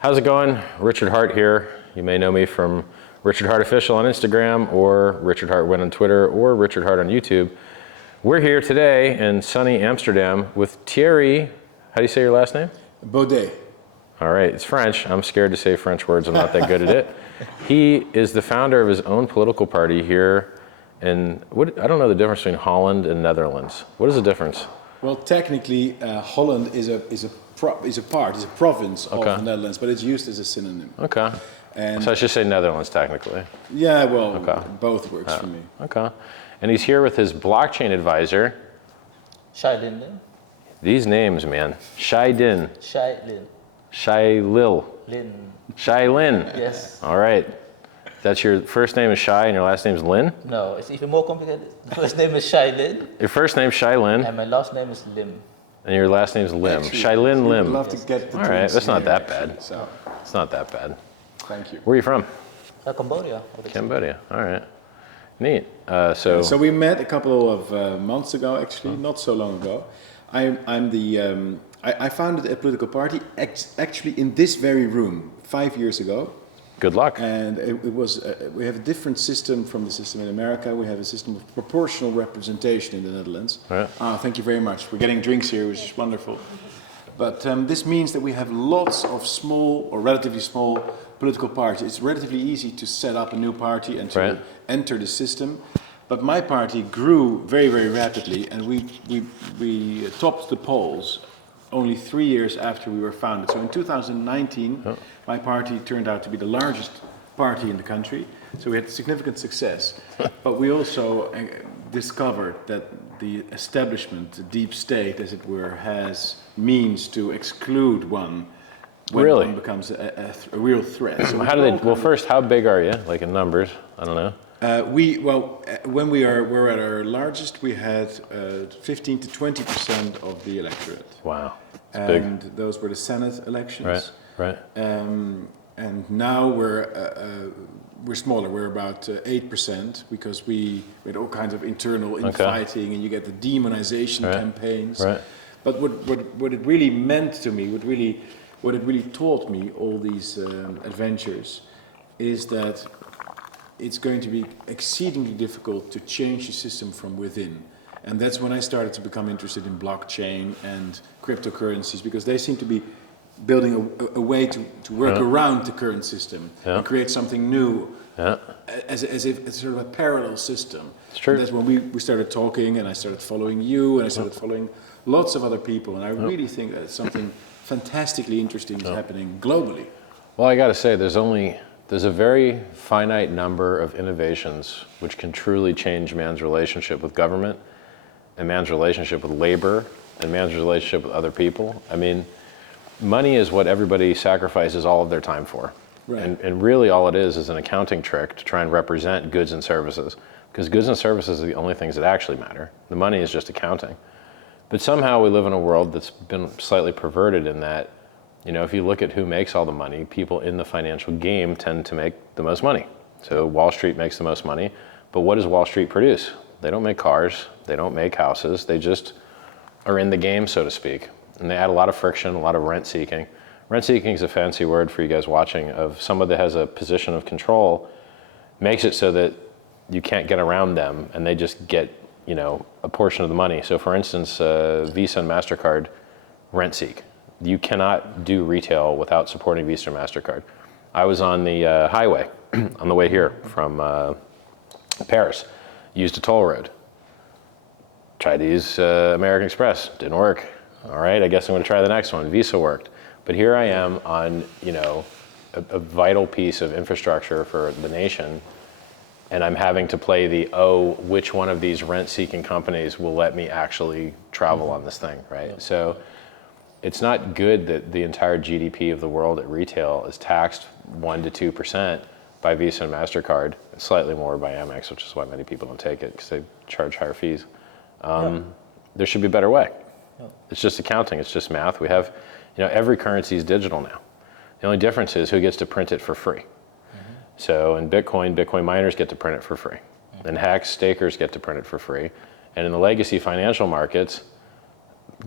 How's it going? Richard Hart here. You may know me from Richard Hart Official on Instagram, or Richard Hart Win on Twitter, or Richard Hart on YouTube. We're here today in sunny Amsterdam with Thierry, how do you say your last name? Baudet. All right, it's French. I'm scared to say French words. I'm not that good at it. He is the founder of his own political party here in, I don't know the difference between Holland and Netherlands. What is the difference? Well, technically, Holland is a province of the Netherlands, but it's used as a synonym. Okay. And so I should say Netherlands, technically. Yeah, well, both works for me. Okay. And he's here with his blockchain advisor. Shailin. These names, man. Shailin. Shailin. Shailil. Lin. Shailin. Yes. All right. That's your first name is Shai and your last name is Lin? No, it's even more complicated. The first name is Shailin. Your first name is Shailin. And my last name is Lim. And your last name is Lim. Shailin Lim. I'd love to get the all right, that's not that actually, bad. so. It's not that bad. Thank you. Where are you from? Cambodia. Cambodia. All right. Neat. So we met a couple of months ago, actually, not so long ago. I founded a political party actually in this very room 5 years ago. Good luck. And it was, we have a different system from the system in America. We have a system of proportional representation in the Netherlands. Right. Thank you very much. We're getting drinks here, which is wonderful. But this means that we have lots of small or relatively small political parties. It's relatively easy to set up a new party and to enter the system. But my party grew very, very rapidly, and we topped the polls only 3 years after we were founded. So in 2019, my party turned out to be the largest party in the country. So we had significant success. But we also discovered that the establishment, the deep state, as it were, has means to exclude one when one becomes a real threat. So how do they? Well, first, how big are you? Like in numbers? I don't know. When we were at our largest, we had 15 to 20% of the electorate. Wow, that's and big. Those were the Senate elections. Right. And now we're smaller. We're about 8% because we had all kinds of internal infighting, and you get the demonization campaigns. Right. But what it really meant to me, what it really taught me, all these adventures, is that it's going to be exceedingly difficult to change the system from within. And that's when I started to become interested in blockchain and cryptocurrencies, because they seem to be building a way to work around the current system and create something new, as if it's sort of a parallel system. It's true. And that's when we started talking, and I started following you, and I started following lots of other people, and I really think that something fantastically interesting is happening globally. Well, I got to say, there's a very finite number of innovations which can truly change man's relationship with government, and man's relationship with labor, and man's relationship with other people. I mean, money is what everybody sacrifices all of their time for. Right. And really all it is an accounting trick to try and represent goods and services, because goods and services are the only things that actually matter. The money is just accounting. But somehow we live in a world that's been slightly perverted in that, you know, if you look at who makes all the money, people in the financial game tend to make the most money. So Wall Street makes the most money, but what does Wall Street produce? They don't make cars, they don't make houses, they just are in the game, so to speak. And they add a lot of friction, a lot of rent seeking. Rent seeking is a fancy word for you guys watching, of someone that has a position of control, makes it so that you can't get around them, and they just get, you know, a portion of the money. So for instance, Visa and MasterCard rent seek. You cannot do retail without supporting Visa or MasterCard. I was on the highway on the way here from Paris, used a toll road. Tried to use American Express, didn't work. All right, I guess I'm gonna try the next one. Visa worked. But here I am on, you know, a vital piece of infrastructure for the nation, and I'm having to play which one of these rent-seeking companies will let me actually travel on this thing, right? Yeah. So it's not good that the entire GDP of the world at retail is taxed 1% to 2% by Visa and MasterCard, and slightly more by Amex, which is why many people don't take it, because they charge higher fees. There should be a better way. It's just accounting, it's just math. We have, you know, every currency is digital now. The only difference is who gets to print it for free. So in Bitcoin miners get to print it for free. And HEX stakers get to print it for free. And in the legacy financial markets,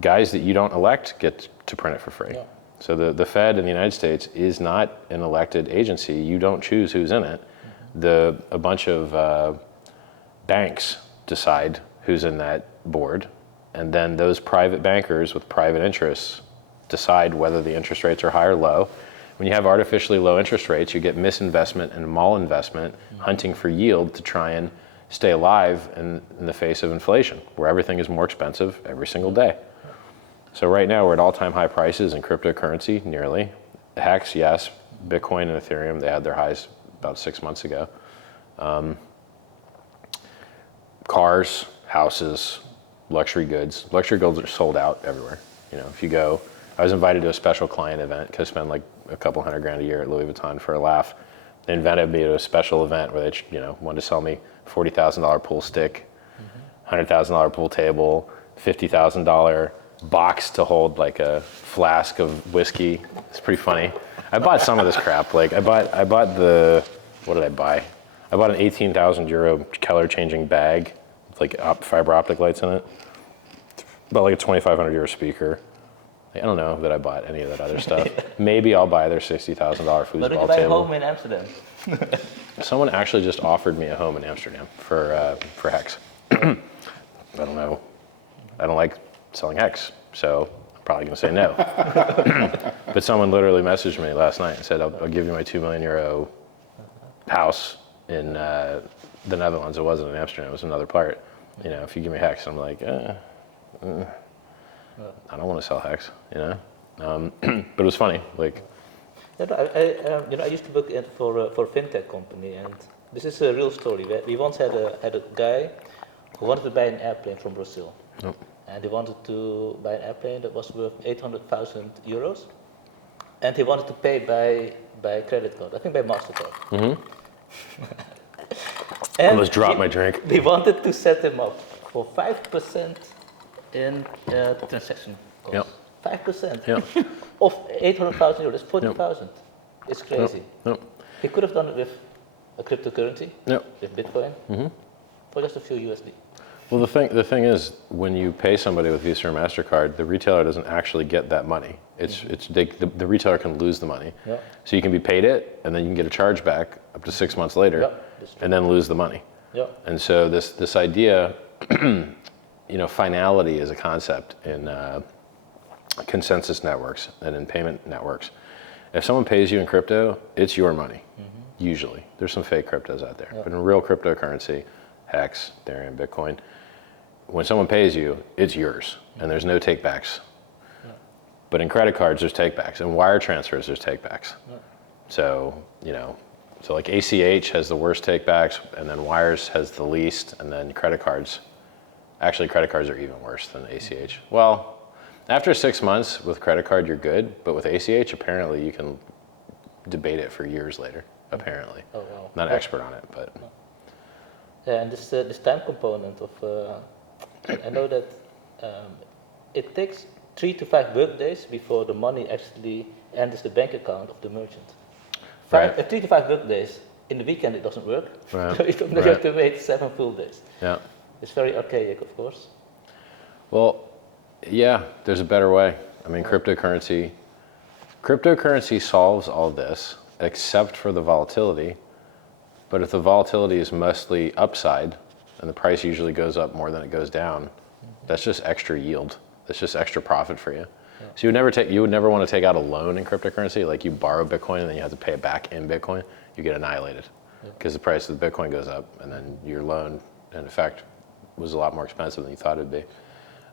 guys that you don't elect get to print it for free. So the Fed in the United States is not an elected agency. You don't choose who's in it. A bunch of banks decide who's in that board, and then those private bankers with private interests decide whether the interest rates are high or low. When you have artificially low interest rates, you get misinvestment and malinvestment, hunting for yield to try and stay alive in the face of inflation, where everything is more expensive every single day. So right now we're at all-time high prices in cryptocurrency, nearly. HEX, yes. Bitcoin and Ethereum, they had their highs about 6 months ago. Cars, houses, luxury goods. Luxury goods are sold out everywhere. You know, if you go, I was invited to a special client event because I spend like a couple $100,000 a year at Louis Vuitton for a laugh. They invited me to a special event where they, wanted to sell me $40,000 pool stick, $100,000 pool table, $50,000 box to hold like a flask of whiskey. It's pretty funny. I bought some of this crap. Like I bought what did I buy? I bought an 18,000 euro color changing bag with like fiber optic lights in it. About like a 2,500 euro speaker. I don't know that I bought any of that other stuff. Maybe I'll buy their $60,000 foosball But did you table. buy a home in Amsterdam? Someone actually just offered me a home in Amsterdam for HEX. I don't know. I don't like selling HEX, so I'm probably going to say no. But someone literally messaged me last night and said, I'll give you my 2 million euro house in the Netherlands. It wasn't in Amsterdam, it was another part. If you give me HEX, I'm like, I don't want to sell HEX, But it was funny, like. I used to work for a fintech company, and this is a real story. We once had a guy who wanted to buy an airplane from Brazil. Yep. And he wanted to buy an airplane that was worth 800,000 euros, and he wanted to pay by credit card, I think by MasterCard. Mm-hmm. And I almost dropped my drink. We wanted to set him up for 5% in transaction cost. Yep. 5% Yep. of 800,000 euros, that's 40,000. It's crazy. Yep. He could have done it with a cryptocurrency, Yep. with Bitcoin, for just a few USD. Well, the thing is, when you pay somebody with Visa or MasterCard, the retailer doesn't actually get that money. The retailer can lose the money. Yeah. So you can be paid it, and then you can get a chargeback up to 6 months later, and then lose the money. Yeah. And so this idea, finality is a concept in consensus networks and in payment networks. If someone pays you in crypto, it's your money, usually. There's some fake cryptos out there. Yeah. But in real cryptocurrency, HEX, Ethereum, Bitcoin, when someone pays you, it's yours, and there's no takebacks. Yeah. But in credit cards, there's takebacks. In wire transfers, there's takebacks. Yeah. So, so like ACH has the worst takebacks, and then wires has the least, and then credit cards are even worse than ACH. Well, after 6 months with credit card, you're good, but with ACH, apparently you can debate it for years later, apparently. Oh, wow. Not an expert on it, but. Yeah, and this time component of, I know that it takes 3 to 5 work days before the money actually enters the bank account of the merchant. 3 to 5 work days. In the weekend it doesn't work, Right. so you have to wait 7 full days. Yeah. It's very archaic, of course. Well, yeah, there's a better way. I mean, cryptocurrency solves all this, except for the volatility. But if the volatility is mostly upside, and the price usually goes up more than it goes down, that's just extra yield. That's just extra profit for you. Yeah. So you would never want to take out a loan in cryptocurrency, like you borrow Bitcoin and then you have to pay it back in Bitcoin. You get annihilated because the price of the Bitcoin goes up, and then your loan, in effect, was a lot more expensive than you thought it'd be.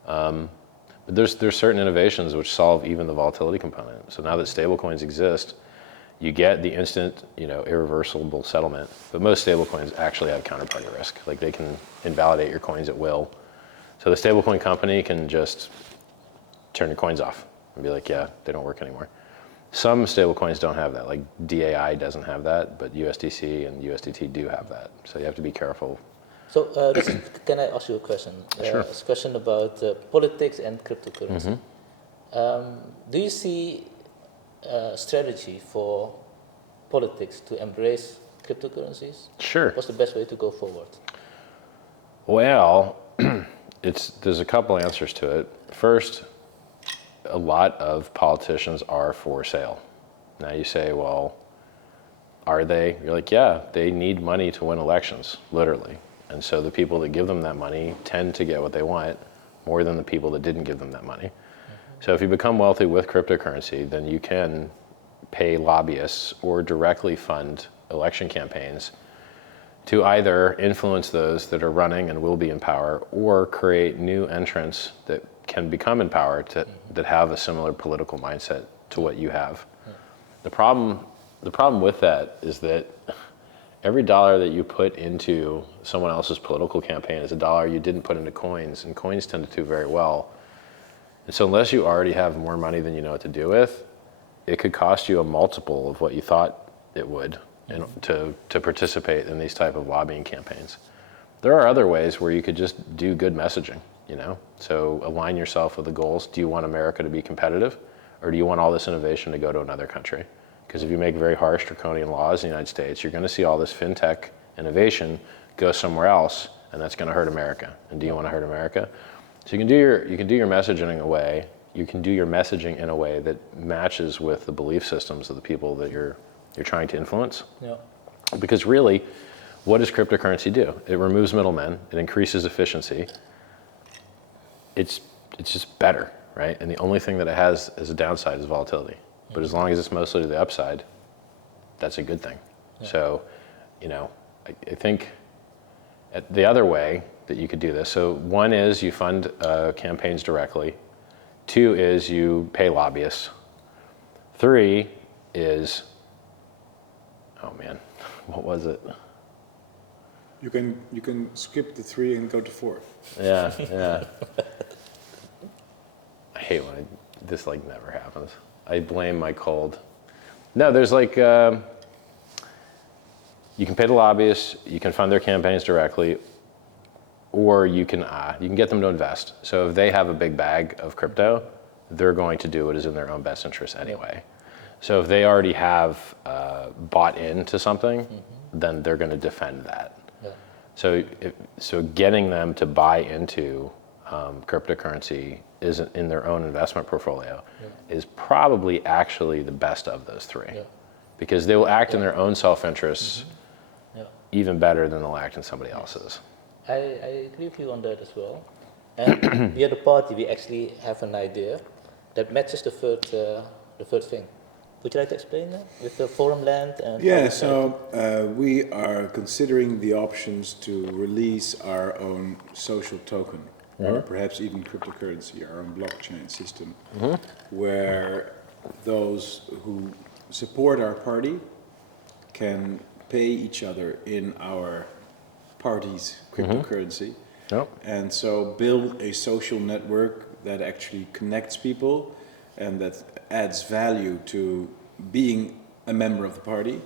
But there's certain innovations which solve even the volatility component. So now that stablecoins exist, you get the instant, irreversible settlement. But most stablecoins actually have counterparty risk. Like they can invalidate your coins at will. So the stablecoin company can just turn your coins off and be like, yeah, they don't work anymore. Some stablecoins don't have that. Like DAI doesn't have that, but USDC and USDT do have that. So you have to be careful. So can I ask you a question? Sure. It's a question about politics and cryptocurrency. Do you see strategy for politics to embrace cryptocurrencies? Sure. What's the best way to go forward? Well, there's a couple answers to it. First, a lot of politicians are for sale. Now you say, well, are they? You're like, yeah, they need money to win elections, literally. And so the people that give them that money tend to get what they want more than the people that didn't give them that money. So if you become wealthy with cryptocurrency, then you can pay lobbyists or directly fund election campaigns to either influence those that are running and will be in power, or create new entrants that can become in power that have a similar political mindset to what you have. The problem with that is that every dollar that you put into someone else's political campaign is a dollar you didn't put into coins, and coins tend to do very well. And so unless you already have more money than you know what to do with, it could cost you a multiple of what you thought it would to participate in these type of lobbying campaigns. There are other ways where you could just do good messaging, you know? So align yourself with the goals. Do you want America to be competitive, or do you want all this innovation to go to another country? Because if you make very harsh draconian laws in the United States, you're gonna see all this fintech innovation go somewhere else, and that's gonna hurt America. And do you wanna hurt America? So you can do your messaging in a way, that matches with the belief systems of the people that you're trying to influence. Yeah. Because really, what does cryptocurrency do? It removes middlemen, it increases efficiency. It's just better, right? And the only thing that it has as a downside is volatility. But as long as it's mostly to the upside, that's a good thing. Yeah. So, you know, I think the other way that you could do this, so one is you fund campaigns directly. 2 is you pay lobbyists. 3 is, oh man, what was it? You can skip the 3 and go to 4. Yeah. I hate when this like never happens. I blame my cold. No, there's like, you can pay the lobbyists, you can fund their campaigns directly, or you can get them to invest. So if they have a big bag of crypto, they're going to do what is in their own best interest anyway. So if they already have bought into something, then they're going to defend that. Yeah. So getting them to buy into cryptocurrency isn't in their own investment portfolio is probably actually the best of those 3, because they will act in their own self-interests even better than they'll act in somebody else's. I agree with you on that as well. And the other party, we actually have an idea that matches the third thing. Would you like to explain that with the forum land? And we are considering the options to release our own social token, or perhaps even cryptocurrency, our own blockchain system, where those who support our party can pay each other in our party's cryptocurrency. And so build a social network that actually connects people and that adds value to being a member of the party.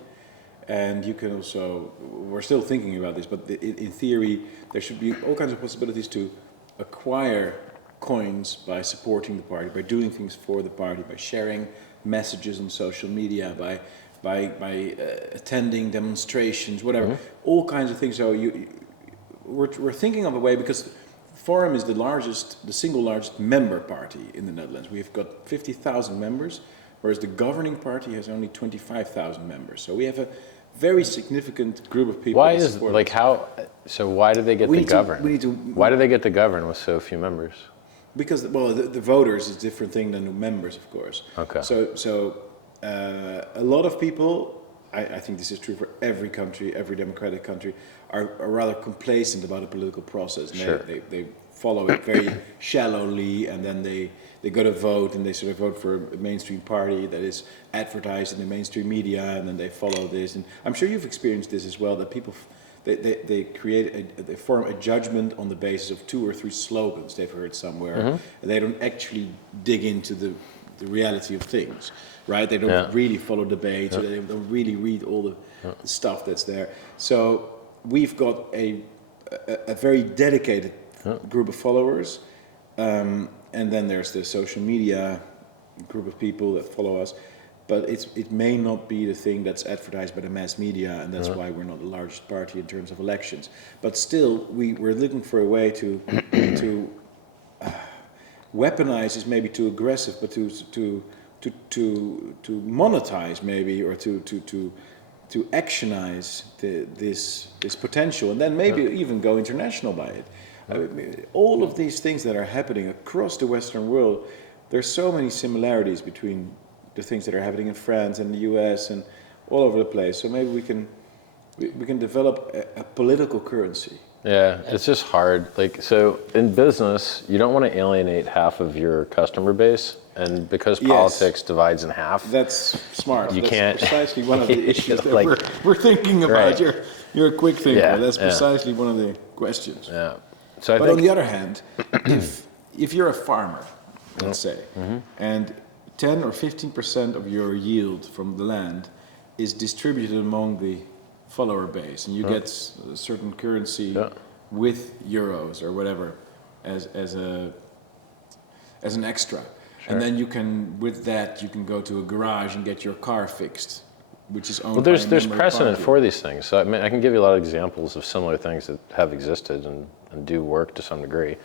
And you can also, we're still thinking about this, but in theory, there should be all kinds of possibilities to acquire coins by supporting the party, by doing things for the party, by sharing messages on social media, by attending demonstrations, whatever, all kinds of things. So we're thinking of a way, because Forum is the single largest member party in the Netherlands. We've got 50,000 members, whereas the governing party has only 25,000 members. So we have a very significant group of people. Why is, like, how, so why do they get to govern? Why do they get to govern with so few members? Because, well, the voters is a different thing than the members, of course. Okay. So a lot of people, I think this is true for every country, every democratic country, are rather complacent about the political process. And sure. They follow it very shallowly, and then they go to vote, and they sort of vote for a mainstream party that is advertised in the mainstream media, and then they follow this. And I'm sure you've experienced this as well, that people, they form a judgment on the basis of 2 or 3 slogans they've heard somewhere, and they don't actually dig into the reality of things, right? They don't really follow debates, or they don't really read all the stuff that's there. So we've got a very dedicated group of followers, and then there's the social media group of people that follow us, but it may not be the thing that's advertised by the mass media, and that's why we're not the largest party in terms of elections. But still, we're looking for a way to weaponize is maybe too aggressive, but to monetize maybe, or to actionize this potential, and then maybe even go international by it. I mean, all of these things that are happening across the Western world, there's so many similarities between the things that are happening in France and the US and all over the place. So maybe we can develop a political currency. Yeah, it's just hard. Like, so in business, you don't want to alienate half of your customer base, and because politics divides in half, that's smart. You can't. Precisely one of the issues that like, we're thinking about. Right. You're a quick thinker. Yeah, That's precisely one of the questions. Yeah. So but on the other hand, if you're a farmer, let's say, and 10 or 15% of your yield from the land is distributed among the follower base, and you get a certain currency with euros or whatever as an extra, and then you can, with that, you can go to a garage and get your car fixed, which is owned. Well, there's precedent for these things. So I mean, I can give you a lot of examples of similar things that have existed and do work to some degree.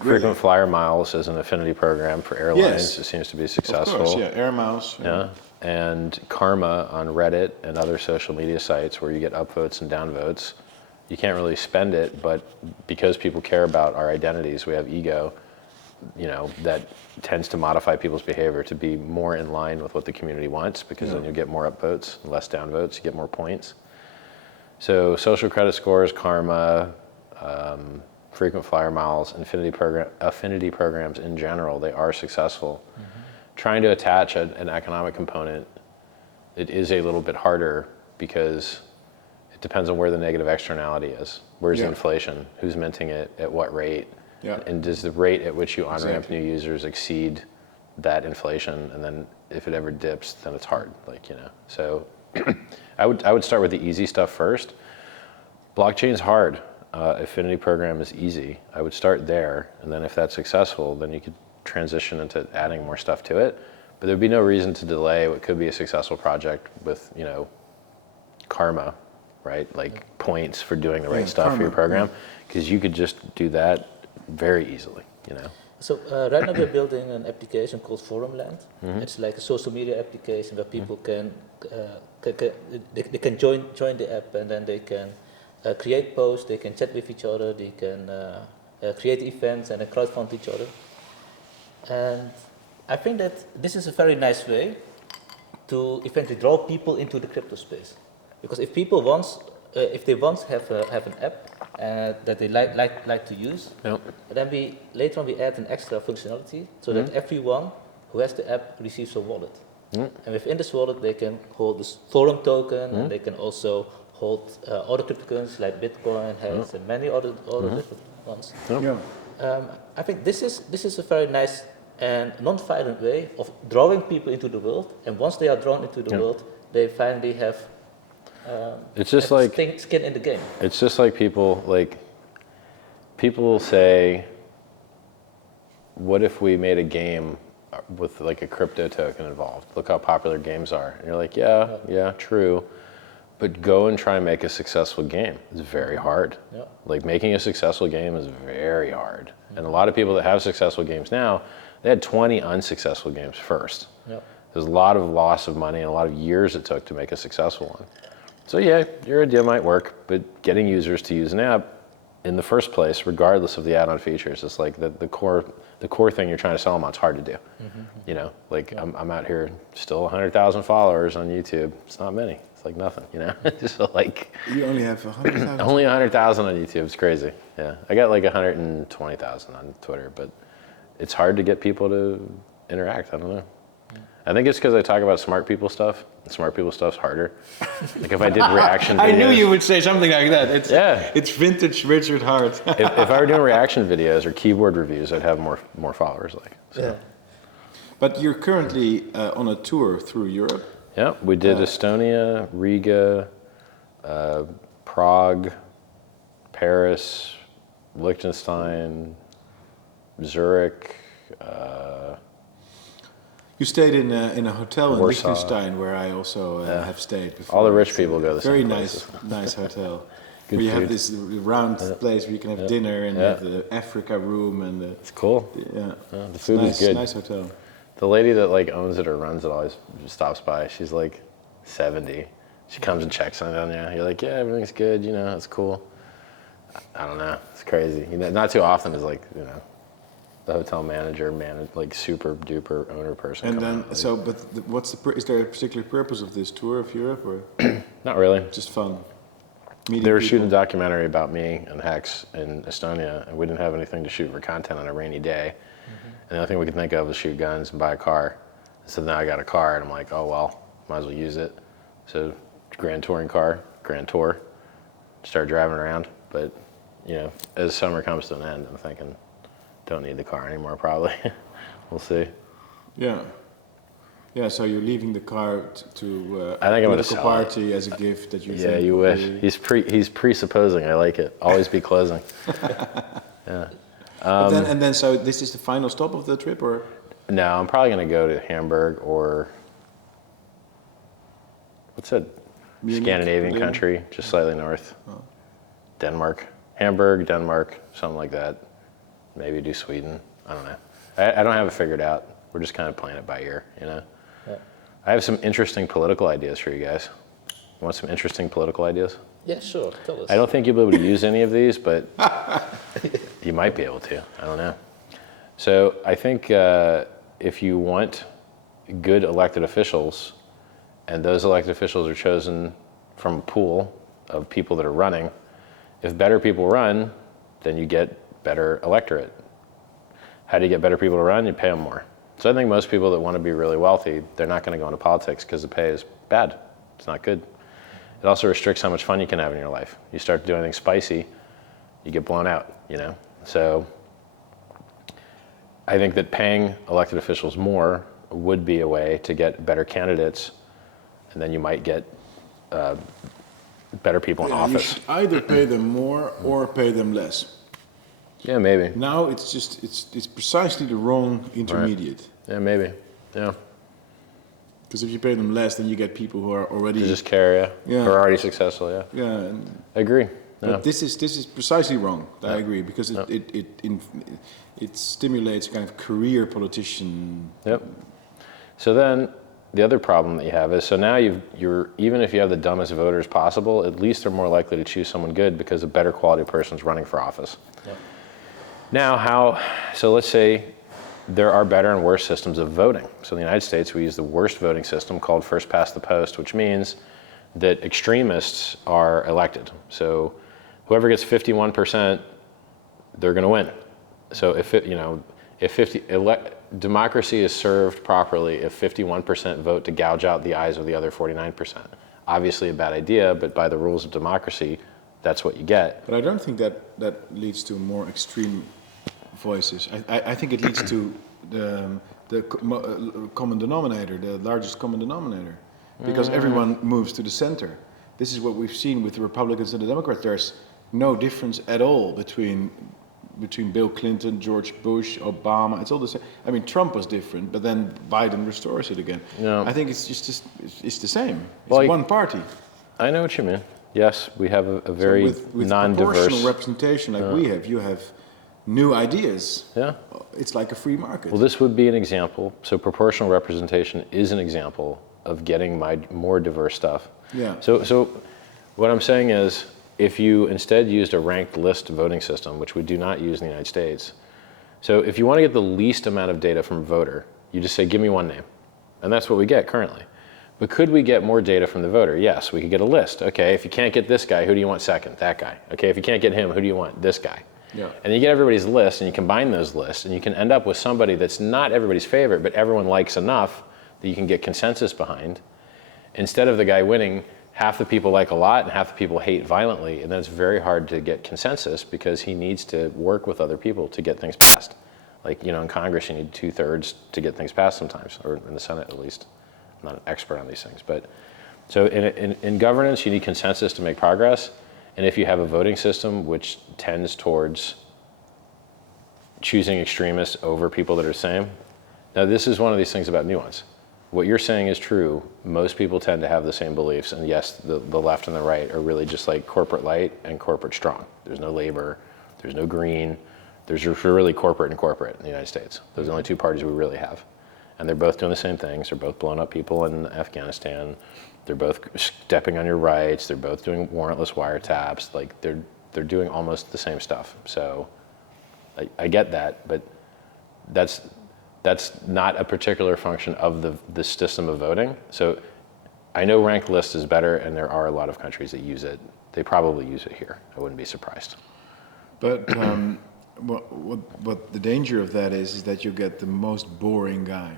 Frequent flyer miles is an affinity program for airlines. It seems to be successful. Of course, yeah, air miles. Yeah. And karma on Reddit and other social media sites where you get upvotes and downvotes. You can't really spend it, but because people care about our identities, we have ego, you know, that tends to modify people's behavior to be more in line with what the community wants, because then you get more upvotes, less downvotes, you get more points. So social credit scores, karma, frequent flyer miles, affinity programs in general, they are successful. Trying to attach an economic component, it is a little bit harder because it depends on where the negative externality is. Where's the inflation? Who's minting it? At what rate? And does the rate at which you on-ramp new users exceed that inflation? And then if it ever dips, then it's hard. Like, you know. So I would start with the easy stuff first. Blockchain's hard. Affinity program is easy. I would start there, and then if that's successful, then you could transition into adding more stuff to it. But there'd be no reason to delay what could be a successful project with, you know, karma, right? Like points for doing the right stuff for your program, because you could just do that very easily, you know. So right now we're building an application called Forumland. It's like a social media application where people can join the app, and then they can create posts, they can chat with each other, they can create events and crowdfund each other. And I think that this is a very nice way to eventually draw people into the crypto space. Because if people if they once have an app that they like to use, then later on we add an extra functionality so that everyone who has the app receives a wallet. And within this wallet they can hold this forum token, and they can also hold other cryptocurrencies like Bitcoin, HEX, and many other different ones. I think this is a very nice and non-violent way of drawing people into the world, and once they are drawn into the world, they finally have it's just like skin in the game. It's just like people will say, what if we made a game with like a crypto token involved? Look how popular games are. And you're like, yeah, true. But go and try and make a successful game. It's very hard. Like making a successful game is very hard. And a lot of people that have successful games now, they had 20 unsuccessful games first. There's a lot of loss of money and a lot of years it took to make a successful one. So yeah, your idea might work, but getting users to use an app in the first place, regardless of the add-on features, is like the core thing you're trying to sell them on. It's hard to do. You know, like I'm out here still 100,000 followers on YouTube. It's not many. It's like nothing, you know. Just like you only have 100,000. Only 100,000 on YouTube. It's crazy. Yeah, I got like 120,000 on Twitter, but it's hard to get people to interact. I don't know. I think it's because I talk about smart people stuff. And smart people stuff's harder. Like if I did reaction videos. I knew you would say something like that. It's vintage Richard Hart. if I were doing reaction videos or keyboard reviews, I'd have more followers. But you're currently on a tour through Europe. Yeah, we did Estonia, Riga, Prague, Paris, Liechtenstein, Zurich. You stayed in a hotel in Warsaw. Liechtenstein, where I also have stayed before. All the rich people go to the very same nice hotel. Good where you food. have this round place where you can have dinner, and you have the Africa room, and it's cool. The food is good. Nice hotel. The lady that like owns it or runs it always stops by. She's like 70. She comes and checks on you. You're like, yeah, everything's good. You know, it's cool. I don't know. It's crazy. You know, not too often is like, you know, the hotel manager, like super duper owner person. And then, out, like, so, but is there a particular purpose of this tour of Europe, or not really. just fun? They were shooting a documentary about me and HEX in Estonia, and we didn't have anything to shoot for content on a rainy day. And the only thing we could think of was shoot guns and buy a car. So now I got a car, and I'm like, oh well, might as well use it. So Grand Touring car, Grand Tour, start driving around. But you know, as summer comes to an end, I'm thinking, don't need the car anymore probably. We'll see. Yeah. Yeah, so you're leaving the car to I think I'm gonna political sell party as a gift that you think. Yeah, you wish. He's presupposing. I like it. Always be closing. Yeah. And then, so this is the final stop of the trip, or? No, I'm probably gonna go to Hamburg or what's that Scandinavian Berlin? country, just slightly north. Denmark, Hamburg, Denmark, something like that. Maybe do Sweden. I don't know. I don't have it figured out. We're just kind of playing it by ear, you know. Yeah. I have some interesting political ideas for you guys. You want some interesting political ideas? Yeah, sure. Tell us. I don't think you'll be able to use any of these, but you might be able to. I don't know. So I think if you want good elected officials, and those elected officials are chosen from a pool of people that are running, if better people run, then you get better electorate. How do you get better people to run? You pay them more. So I think most people that want to be really wealthy, they're not going to go into politics because the pay is bad. It's not good. It also restricts how much fun you can have in your life. You start to do anything spicy, you get blown out, you know? So I think that paying elected officials more would be a way to get better candidates, and then you might get better people in You office. should either pay them more or pay them less. Yeah, maybe. Now it's precisely the wrong intermediate. Right. Yeah, maybe. Yeah. Because if you pay them less, then you get people who are already. You just care, yeah. Yeah. Who are already successful, yeah. Yeah. And, I agree. Yeah. but this is precisely wrong. I agree, because it stimulates kind of career politician. Yep. So then the other problem that you have is, so now you're even if you have the dumbest voters possible, at least they're more likely to choose someone good because a better quality person's running for office. Yeah. Now so let's say there are better and worse systems of voting. So in the United States, we use the worst voting system called first past the post, which means that extremists are elected. So whoever gets 51%, they're going to win. So democracy is served properly if 51% vote to gouge out the eyes of the other 49%. Obviously a bad idea, but by the rules of democracy, that's what you get. But I don't think that leads to more extreme voices. I think it leads to the common denominator, the largest common denominator, because everyone moves to the center. This is what we've seen with the Republicans and the Democrats. There's no difference at all between Bill Clinton, George Bush, Obama. It's all the same. I mean, Trump was different, but then Biden restores it again. Yeah. I think it's the same. It's Well, one party. I know what you mean. Yes, we have a very so with non-diverse proportional representation like we have, you have new ideas. Yeah. It's like a free market. Well, this would be an example. So proportional representation is an example of getting more diverse stuff. Yeah. So what I'm saying is, if you instead used a ranked list voting system, which we do not use in the United States, so if you want to get the least amount of data from a voter, you just say, give me one name. And that's what we get currently. But could we get more data from the voter? Yes, we could get a list. Okay, if you can't get this guy, who do you want second? That guy. Okay, if you can't get him, who do you want? This guy. Yeah. And you get everybody's list, and you combine those lists, and you can end up with somebody that's not everybody's favorite, but everyone likes enough that you can get consensus behind. Instead of the guy winning, half the people like a lot and half the people hate violently, and then it's very hard to get consensus because he needs to work with other people to get things passed. Like, you know, in Congress, you need 2/3 to get things passed sometimes, or in the Senate at least. I'm not an expert on these things, but so in governance, you need consensus to make progress. And if you have a voting system which tends towards choosing extremists over people that are the same, now this is one of these things about nuance. what you're saying is true. Most people tend to have the same beliefs, and yes, the left and the right are really just like corporate light and corporate strong. There's no labor, there's no green, there's really corporate and corporate in the United States. Those are the only two parties we really have. And they're both doing the same things. They're both blowing up people in Afghanistan. They're both stepping on your rights. They're both doing warrantless wiretaps. Like they're doing almost the same stuff. So I get that, but that's not a particular function of the system of voting. So I know ranked list is better, and there are a lot of countries that use it. They probably use it here. I wouldn't be surprised. But what the danger of that is that you get the most boring guy.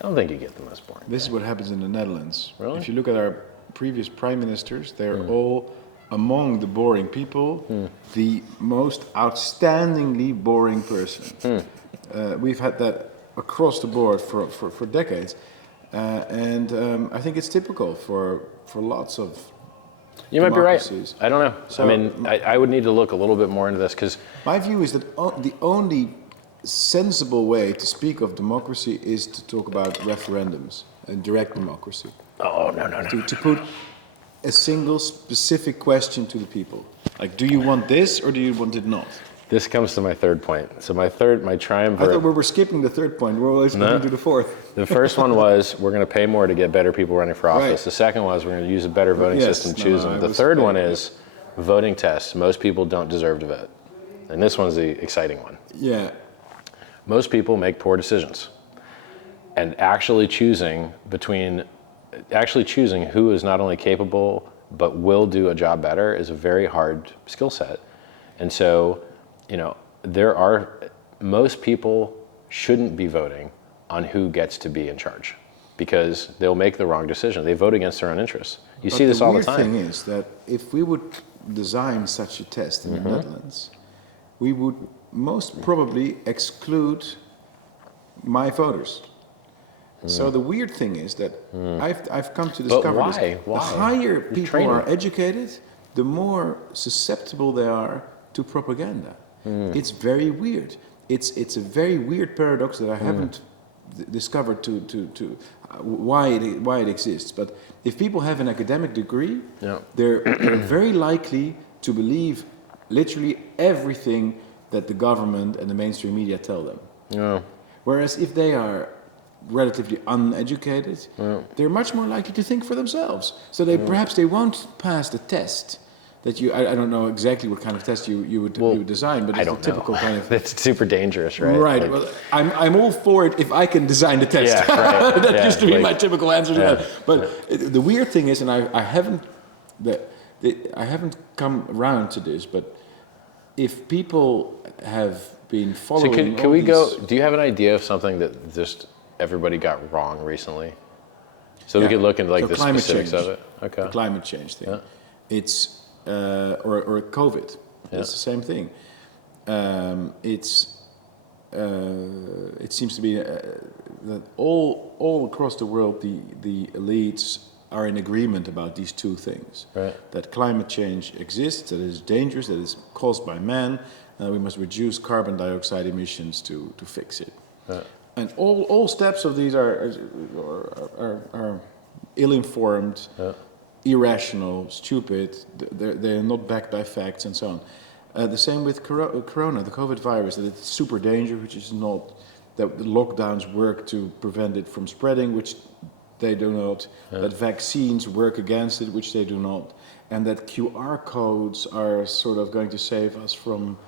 I don't think you get the most boring. This is what happens in the Netherlands. Really? If you look at our previous prime ministers, they're all among the boring people, the most outstandingly boring person. We've had that across the board for decades. And I think it's typical for lots of You might be right. democracies. I don't know. So, I mean, I would need to look a little bit more into this because My view is that the only sensible way to speak of democracy is to talk about referendums and direct democracy. To put a single specific question to the people. Like, do you want this or do you want it not? this comes to my third point. So my I thought triumvirate. we were skipping the third point. We're always coming to the fourth. The first one was we're going to pay more to get better people running for office. Right. The second was we're going to use a better voting Yes, system, no, choose no, them. I The was third one paying, is voting tests. Most people don't deserve to vote. And this one's the exciting one. Yeah. Most people make poor decisions. And actually choosing who is not only capable but will do a job better is a very hard skill set. And so, most people shouldn't be voting on who gets to be in charge because they'll make the wrong decision. They vote against their own interests. You see this all the time. The weird thing is that if we would design such a test in the Netherlands, we would most probably exclude my voters. So the weird thing is that I've come to discover why? this. Why? The higher people Training. are educated, the more susceptible they are to propaganda. It's very weird. It's a very weird paradox that I haven't discovered to why it exists. But if people have an academic degree, they're very likely to believe literally everything that the government and the mainstream media tell them. Yeah. Whereas if they are relatively uneducated, they're much more likely to think for themselves. So perhaps they won't pass the test that I don't know exactly what kind of test you would design, but it's a typical kind of. It's super dangerous, right? Right. Well, I'm all for it if I can design the test. Yeah, right. That used to be my typical answer to that. But the weird thing is, and I haven't come around to this, but if people have been following. So can we go? Do you have an idea of something that just everybody got wrong recently? So we could look into the specifics of it. Okay. The climate change thing. It's or COVID. It's the same thing. It seems to be that all across the world the elites are in agreement about these two things. Right. That climate change exists, that it is dangerous, that it is caused by man, and we must reduce carbon dioxide emissions to fix it. Right. And all steps of these are ill-informed, irrational, stupid. They're not backed by facts and so on. The same with corona, the COVID virus, that it's super dangerous, which is not, that the lockdowns work to prevent it from spreading, which they do not, that vaccines work against it, which they do not, and that QR codes are sort of going to save us from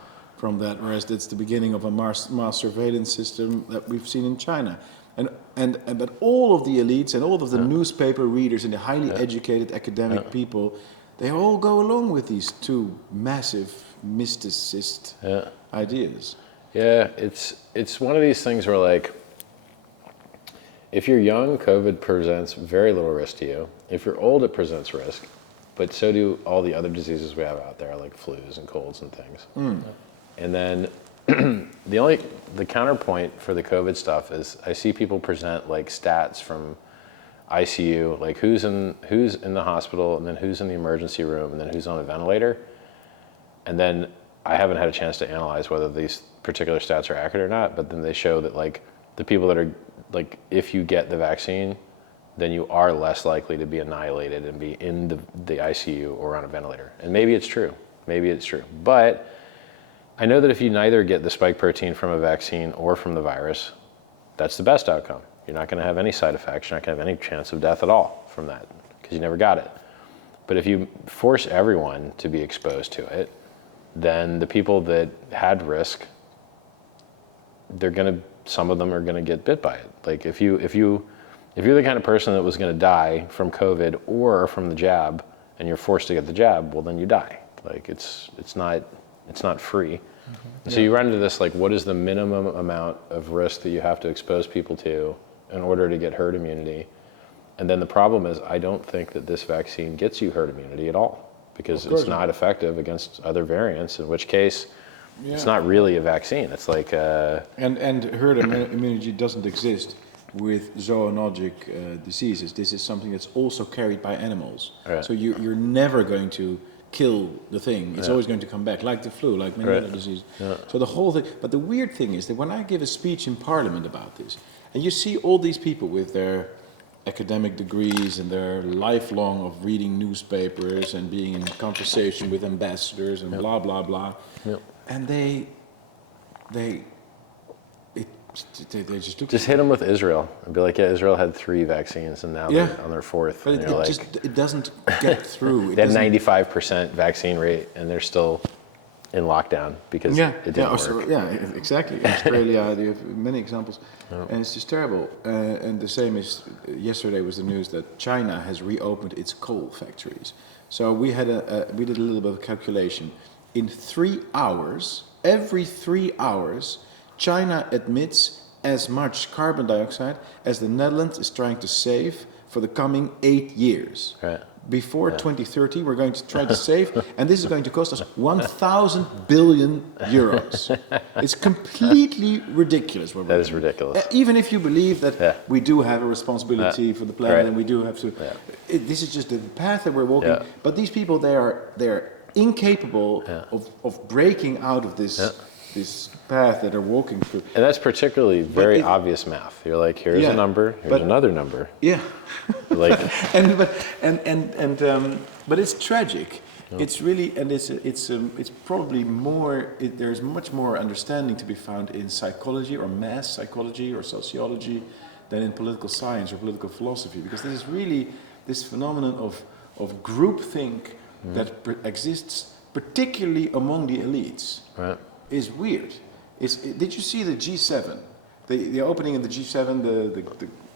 that, whereas that's the beginning of a mass surveillance system that we've seen in China. But all of the elites and all of the newspaper readers and the highly educated academic people, they all go along with these two massive mysticist ideas. Yeah, it's one of these things where, like, if you're young, COVID presents very little risk to you. If you're old, it presents risk, but so do all the other diseases we have out there, like flus and colds and things. And then the counterpoint for the COVID stuff is I see people present like stats from ICU, like who's in the hospital, and then who's in the emergency room, and then who's on a ventilator. And then I haven't had a chance to analyze whether these particular stats are accurate or not, but then they show that like the people that are like, if you get the vaccine, then you are less likely to be annihilated and be in the ICU or on a ventilator. And maybe it's true. Maybe it's true. But I know that if you neither get the spike protein from a vaccine or from the virus, that's the best outcome. You're not going to have any side effects. You're not going to have any chance of death at all from that because you never got it. But if you force everyone to be exposed to it, then the people that had risk, some of them are going to get bit by it. Like if you're the kind of person that was going to die from COVID or from the jab, and you're forced to get the jab, well then you die. Like it's not free. Mm-hmm. So you run into this, like, what is the minimum amount of risk that you have to expose people to in order to get herd immunity? And then the problem is, I don't think that this vaccine gets you herd immunity at all, because it's not effective against other variants, in which case it's not really a vaccine. It's like and herd immunity doesn't exist with zoonotic diseases. This is something that's also carried by animals. Right. So you're never going to kill the thing. It's always going to come back, like the flu, like many other diseases. Yeah. So the whole thing. But the weird thing is that when I give a speech in Parliament about this, and you see all these people with their academic degrees and their lifelong of reading newspapers and being in conversation with ambassadors and blah blah blah, and they just hit them with Israel and be like, yeah, Israel had 3 vaccines and now they're on their 4th. But it doesn't get through. They had 95% vaccine rate and they're still in lockdown because it didn't work. Yeah, exactly. Australia, you have many examples, and it's just terrible. And the same is, yesterday was the news that China has reopened its coal factories. So we did a little bit of calculation. In 3 hours, every 3 hours, China emits as much carbon dioxide as the Netherlands is trying to save for the coming 8 years. Right. Before 2030, we're going to try to save, and this is going to cost us 1,000 billion euros. It's completely ridiculous. That is ridiculous. Even if you believe that we do have a responsibility for the planet, and we do have to. This is just the path that we're walking. Yeah. But these people, they're incapable of breaking out of this. This path that are walking through. And that's particularly very obvious math. You're like, here's a number, here's another number. Yeah. Like, but it's tragic. It's really, and it's probably more. There's much more understanding to be found in psychology or mass psychology or sociology than in political science or political philosophy, because this is really this phenomenon of groupthink that exists, particularly among the elites. Right. Is weird. Did you see the G7? The opening of the G7,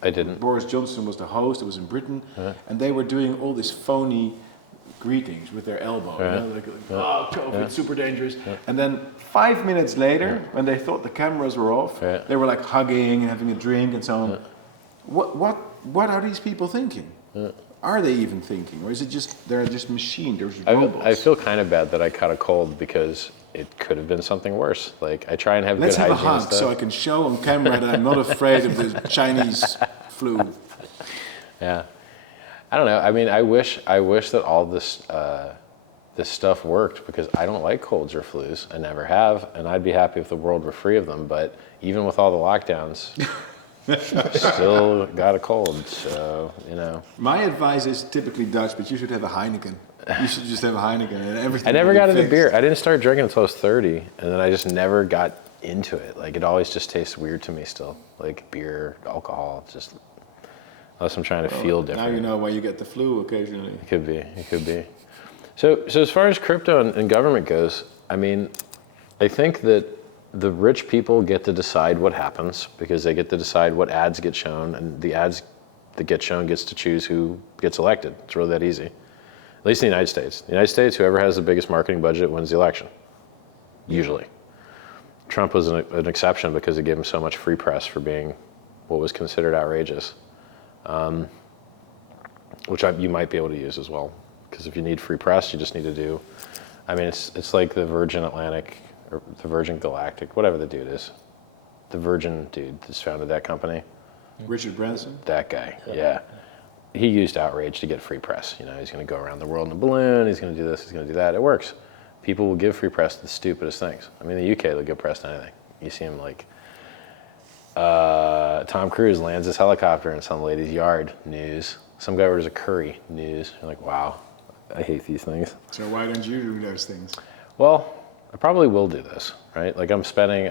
I didn't. Boris Johnson was the host, it was in Britain, and they were doing all these phony greetings with their elbow. Oh, COVID, super dangerous. And then 5 minutes later, when they thought the cameras were off, they were like hugging and having a drink and so on. What are these people thinking? Are they even thinking? Or is it just, they're just machines, they're just robots? I feel kind of bad that I caught a cold because it could have been something worse. Like, I try and have good hygiene. Let's have a hug so I can show on camera that I'm not afraid of the Chinese flu. Yeah. I don't know. I mean, I wish that all this stuff worked, because I don't like colds or flus. I never have, and I'd be happy if the world were free of them. But even with all the lockdowns, still got a cold. So, My advice is typically Dutch, but you should have a Heineken. You should just have a Heineken and everything. I never got into beer. I didn't start drinking until I was 30, and then I just never got into it. Like, it always just tastes weird to me still. Like beer, alcohol, just unless I'm trying to feel different. Now you know why you get the flu occasionally. It could be. So as far as crypto and government goes, I mean, I think that the rich people get to decide what happens, because they get to decide what ads get shown, and the ads that get shown gets to choose who gets elected. It's really that easy. At least in the United States. The United States, whoever has the biggest marketing budget wins the election, usually. Trump was an exception because it gave him so much free press for being what was considered outrageous, which you might be able to use as well. Because if you need free press, you just need to do, I mean, it's like the Virgin Atlantic, or the Virgin Galactic, whatever the dude is. The Virgin dude that's founded that company. Richard Branson? That guy, yeah. He used outrage to get free press. He's going to go around the world in a balloon, he's going to do this, he's going to do that. It works. People will give free press to the stupidest things. I mean, in the UK, they'll give press to anything. You see them like, Tom Cruise lands his helicopter in some lady's yard. News. Some guy orders a curry. News. You're like, wow, I hate these things. So why don't you do those things? Well, I probably will do this, right? Like I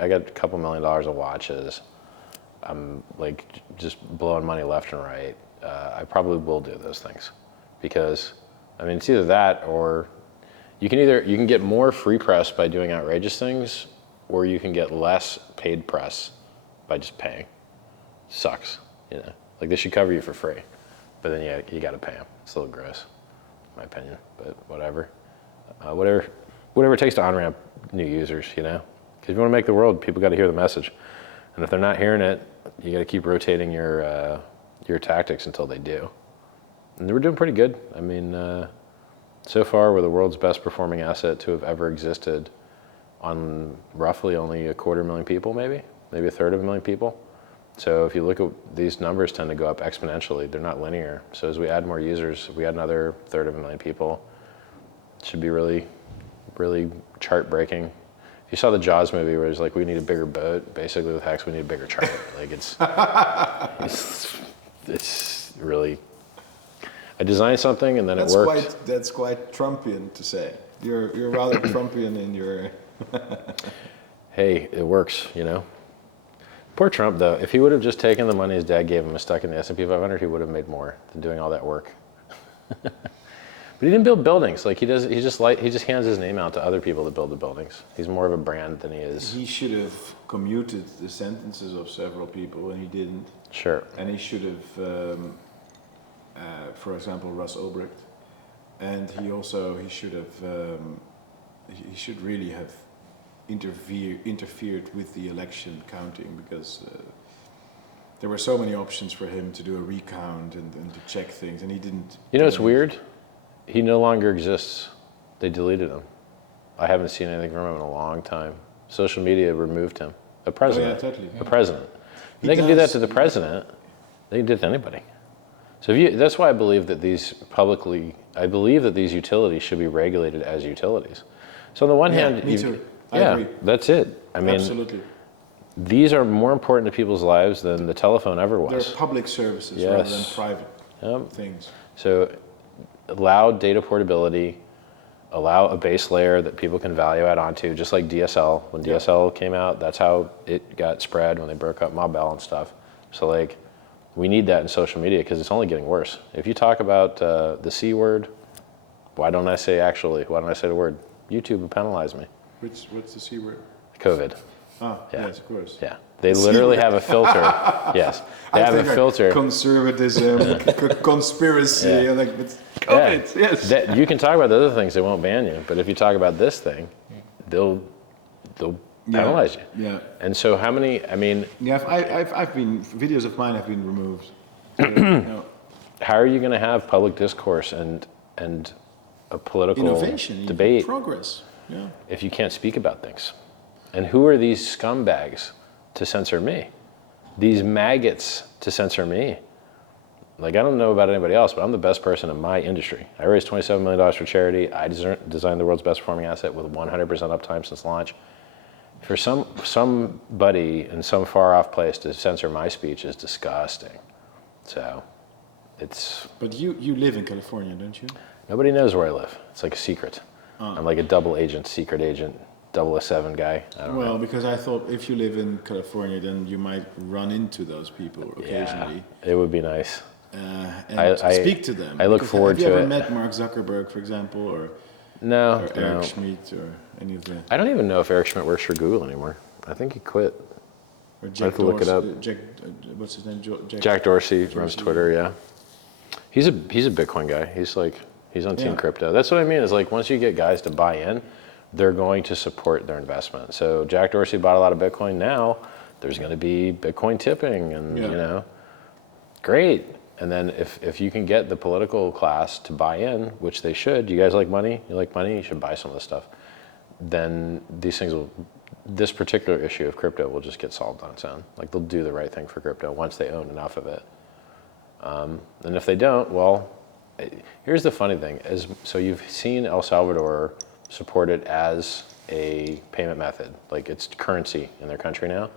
got a couple $1 million of watches. I'm like just blowing money left and right. I probably will do those things because, I mean, it's either that or you can get more free press by doing outrageous things, or you can get less paid press by just paying. Sucks, you know. Like they should cover you for free, but then you got to pay them. It's a little gross, in my opinion, but whatever. Whatever it takes to on-ramp new users, you know. Because if you want to make the world, people got to hear the message, and if they're not hearing it, you got to keep rotating your tactics until they do. And we're doing pretty good. I mean, so far we're the world's best performing asset to have ever existed on roughly only 250,000 people, maybe a third of a million people. So if you look at these numbers, tend to go up exponentially. They're not linear. So as we add more users, if we add another third of a million people, it should be really, really chart breaking. If you saw the Jaws movie where it's like, we need a bigger boat, basically with HEX, we need a bigger chart. Like it's really, I designed something and then it worked. That's quite Trumpian to say. You're rather Trumpian in your... Hey, it works, you know. Poor Trump, though. If he would have just taken the money his dad gave him and stuck in the S&P 500, he would have made more than doing all that work. But he didn't build buildings. Like he just hands his name out to other people to build the buildings. He's more of a brand than he is. He should have commuted the sentences of several people, and he didn't. Sure. And he should have, for example, Russ Ulbricht, and he should really have interfered with the election counting, because there were so many options for him to do a recount and to check things, and he didn't. You know, it's weird. He no longer exists. They deleted him. I haven't seen anything from him in a long time. Social media removed him. The president. Oh, yeah, totally. Yeah. The president. They can do that to the president. They can do it to anybody. So that's why I believe that these utilities should be regulated as utilities. So on the one hand, me too. I agree. That's it. I mean, absolutely. These are more important to people's lives than the telephone ever was. They're public services rather than private things. So allow data portability, allow a base layer that people can value add onto, just like DSL. When DSL came out, that's how it got spread when they broke up Mobile and stuff. So like, we need that in social media because it's only getting worse. If you talk about the C word, why don't I say the word? YouTube will penalize me. What's the C word? COVID. Ah, yes, of course. Yeah. They literally have a filter. Yes. They have a filter. Conservatism, conspiracy, like COVID, yes. You can talk about the other things, they won't ban you. But if you talk about this thing, they'll penalize you. Yeah. And so how many, I mean... Yeah, videos of mine have been removed. So, How are you going to have public discourse and a political innovation, debate progress, if you can't speak about things? And who are these scumbags to censor me? These maggots to censor me? Like, I don't know about anybody else, but I'm the best person in my industry. I raised $27 million for charity. I designed the world's best performing asset with 100% uptime since launch. For somebody in some far off place to censor my speech is disgusting. So it's... But you live in California, don't you? Nobody knows where I live. It's like a secret. I'm like a double agent, secret agent, 007 guy. I don't know. Well, because I thought if you live in California, then you might run into those people occasionally. Yeah, it would be nice. And speak to them. I look forward to it. Have you ever met Mark Zuckerberg, for example, or Eric Schmidt, or any of the... I don't even know if Eric Schmidt works for Google anymore. I think he quit. Or I have to look it up. What's his name? Jack Dorsey runs Twitter, yeah. He's a Bitcoin guy. He's on Team Crypto. That's what I mean, is like once you get guys to buy in, they're going to support their investment. So Jack Dorsey bought a lot of Bitcoin. Now there's going to be Bitcoin tipping and, you know, great. And then if you can get the political class to buy in, which they should, you guys like money? You like money? You should buy some of this stuff. Then this particular issue of crypto will just get solved on its own. Like they'll do the right thing for crypto once they own enough of it. And if they don't, well, here's the funny thing. So you've seen El Salvador support it as a payment method. Like it's currency in their country now.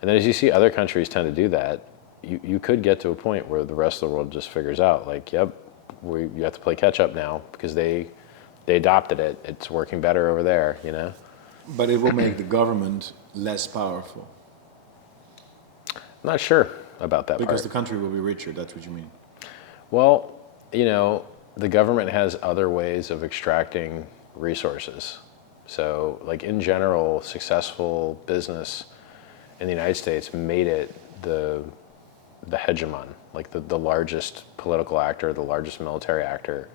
And then as you see other countries tend to do that, you could get to a point where the rest of the world just figures out, like, yep, you have to play catch up now because they adopted it. It's working better over there, you know? But it will make the government less powerful. I'm not sure about that because part. the country will be richer, that's what you mean. Well, you know, the government has other ways of extracting resources. So, like, in general, successful business in the United States made it the hegemon, like the largest political actor, the largest military actor.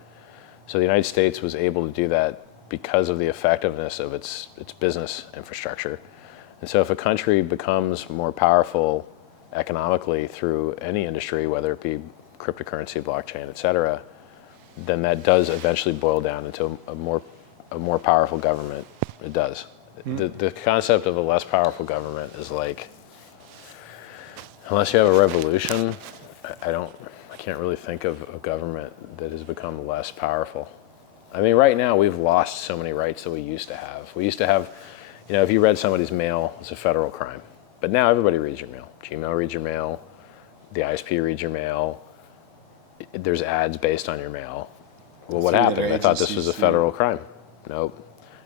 So the United States was able to do that because of the effectiveness of its business infrastructure. And so if a country becomes more powerful economically through any industry, whether it be cryptocurrency, blockchain, et cetera, then that does eventually boil down into a more powerful government. It does. The concept of a less powerful government is like, unless you have a revolution, I can't really think of a government that has become less powerful. I mean, right now we've lost so many rights that we used to have. We used to have, you know, if you read somebody's mail, it's a federal crime. But now everybody reads your mail. Gmail reads your mail. The ISP reads your mail. There's ads based on your mail. Well, what happened? I thought this was a federal crime. Nope.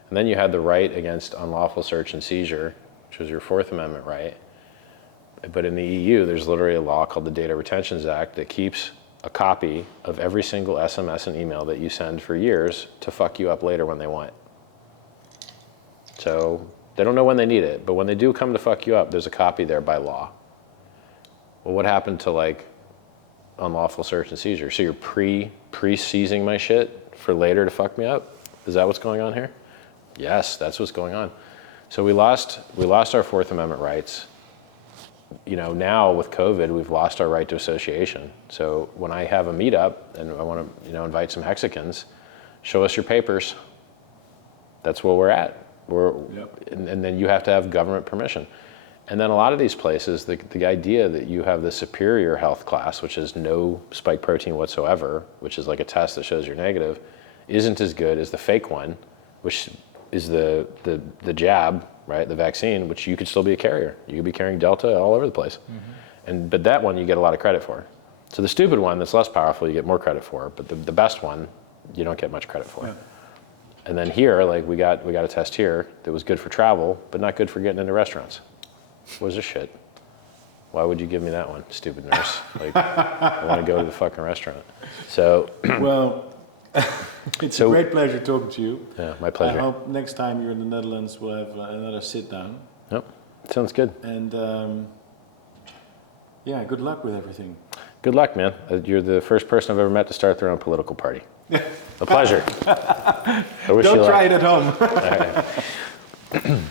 And then you had the right against unlawful search and seizure, which was your Fourth Amendment right. But in the EU, there's literally a law called the Data Retention Act that keeps a copy of every single SMS and email that you send for years to fuck you up later when they want. So they don't know when they need it, but when they do come to fuck you up, there's a copy there by law. Well, what happened to like unlawful search and seizure? So you're pre-seizing my shit for later to fuck me up? Is that what's going on here? Yes, that's what's going on. So we lost our Fourth Amendment rights. You know, now with COVID, we've lost our right to association. So when I have a meetup and I want to, you know, invite some Hexicans, show us your papers. That's where we're at. And then you have to have government permission. And then a lot of these places, the idea that you have the superior health class, which is no spike protein whatsoever, which is like a test that shows you're negative, isn't as good as the fake one, which is the jab, right? The vaccine, which you could still be a carrier. You could be carrying Delta all over the place. But that one you get a lot of credit for. So the stupid one that's less powerful, you get more credit for, but the best one, you don't get much credit for. Yeah. And then here, like we got a test here that was good for travel, but not good for getting into restaurants. What is this shit? Why would you give me that one, stupid nurse? Like, I want to go to the fucking restaurant. So, well, it's a great pleasure talking to you. Yeah, my pleasure. I hope next time you're in the Netherlands we'll have another sit down. Yep, sounds good. And yeah, good luck with everything. Good luck, man. You're the first person I've ever met to start their own political party. A pleasure. I wish Don't you luck. try it at home. All right.